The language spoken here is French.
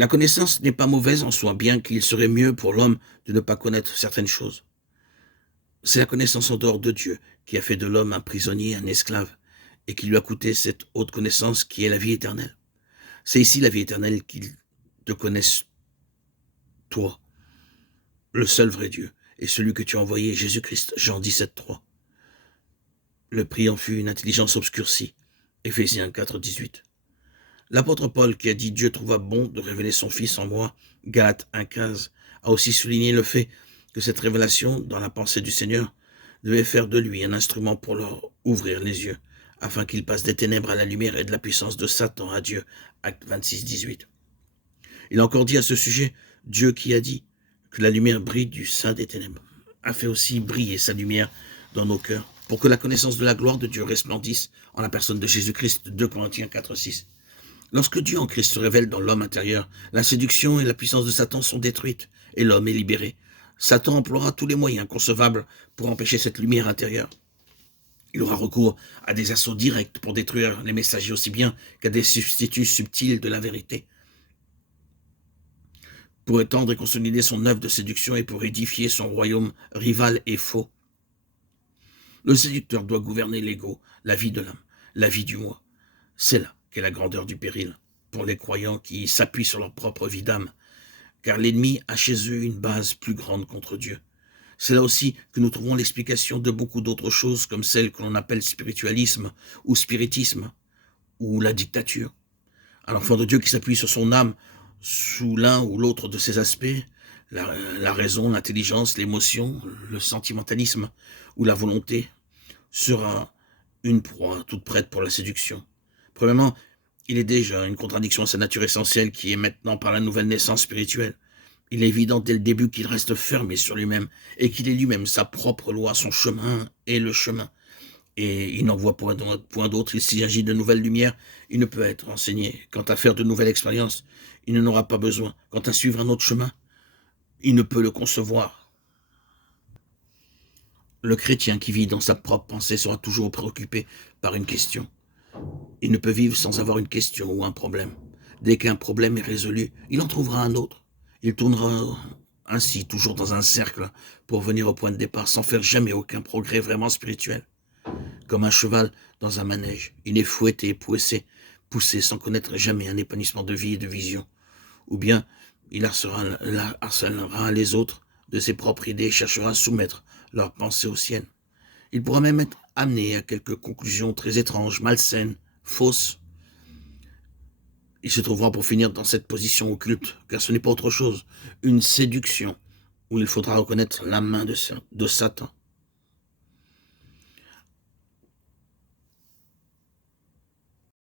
La connaissance n'est pas mauvaise en soi, bien qu'il serait mieux pour l'homme de ne pas connaître certaines choses. C'est la connaissance en dehors de Dieu qui a fait de l'homme un prisonnier, un esclave, et qui lui a coûté cette haute connaissance qui est la vie éternelle. C'est ici la vie éternelle qu'ils te connaissent, toi, le seul vrai Dieu, et celui que tu as envoyé, Jésus-Christ, Jean 17,3. Le prix en fut une intelligence obscurcie, Éphésiens 4,18. L'apôtre Paul, qui a dit « Dieu trouva bon de révéler son Fils en moi », Galates 1,15, a aussi souligné le fait que cette révélation, dans la pensée du Seigneur, devait faire de lui un instrument pour leur ouvrir les yeux, afin qu'il passe des ténèbres à la lumière et de la puissance de Satan à Dieu, Acte 26,18. Il a encore dit à ce sujet, Dieu qui a dit que la lumière brille du sein des ténèbres, a fait aussi briller sa lumière dans nos cœurs, pour que la connaissance de la gloire de Dieu resplendisse en la personne de Jésus-Christ, 2 Corinthiens 4,6. Lorsque Dieu en Christ se révèle dans l'homme intérieur, la séduction et la puissance de Satan sont détruites, et l'homme est libéré. Satan emploiera tous les moyens concevables pour empêcher cette lumière intérieure. Il aura recours à des assauts directs pour détruire les messagers aussi bien qu'à des substituts subtils de la vérité. Pour étendre et consolider son œuvre de séduction et pour édifier son royaume rival et faux. Le séducteur doit gouverner l'ego, la vie de l'homme, la vie du moi. C'est là qu'est la grandeur du péril, pour les croyants qui s'appuient sur leur propre vie d'âme, car l'ennemi a chez eux une base plus grande contre Dieu. C'est là aussi que nous trouvons l'explication de beaucoup d'autres choses, comme celles que l'on appelle spiritualisme ou spiritisme, ou la dictature. Un enfant de Dieu qui s'appuie sur son âme sous l'un ou l'autre de ses aspects, la raison, l'intelligence, l'émotion, le sentimentalisme ou la volonté, sera une proie toute prête pour la séduction. Premièrement, il est déjà une contradiction à sa nature essentielle qui est maintenant par la nouvelle naissance spirituelle. Il est évident dès le début qu'il reste fermé sur lui-même et qu'il est lui-même sa propre loi, son chemin est le chemin. Et il n'en voit point d'autre, il s'agit de nouvelles lumières, il ne peut être enseigné. Quant à faire de nouvelles expériences, il n'en aura pas besoin. Quant à suivre un autre chemin, il ne peut le concevoir. Le chrétien qui vit dans sa propre pensée sera toujours préoccupé par une question. Il ne peut vivre sans avoir une question ou un problème. Dès qu'un problème est résolu, il en trouvera un autre. Il tournera ainsi toujours dans un cercle pour venir au point de départ sans faire jamais aucun progrès vraiment spirituel. Comme un cheval dans un manège, il est fouetté, poussé sans connaître jamais un épanouissement de vie et de vision. Ou bien il harcèlera les autres de ses propres idées et cherchera à soumettre leurs pensées aux siennes. Il pourra même être amené à quelques conclusions très étranges, malsaines, fausses. Il se trouvera pour finir dans cette position occulte, car ce n'est pas autre chose, une séduction, où il faudra reconnaître la main de Satan.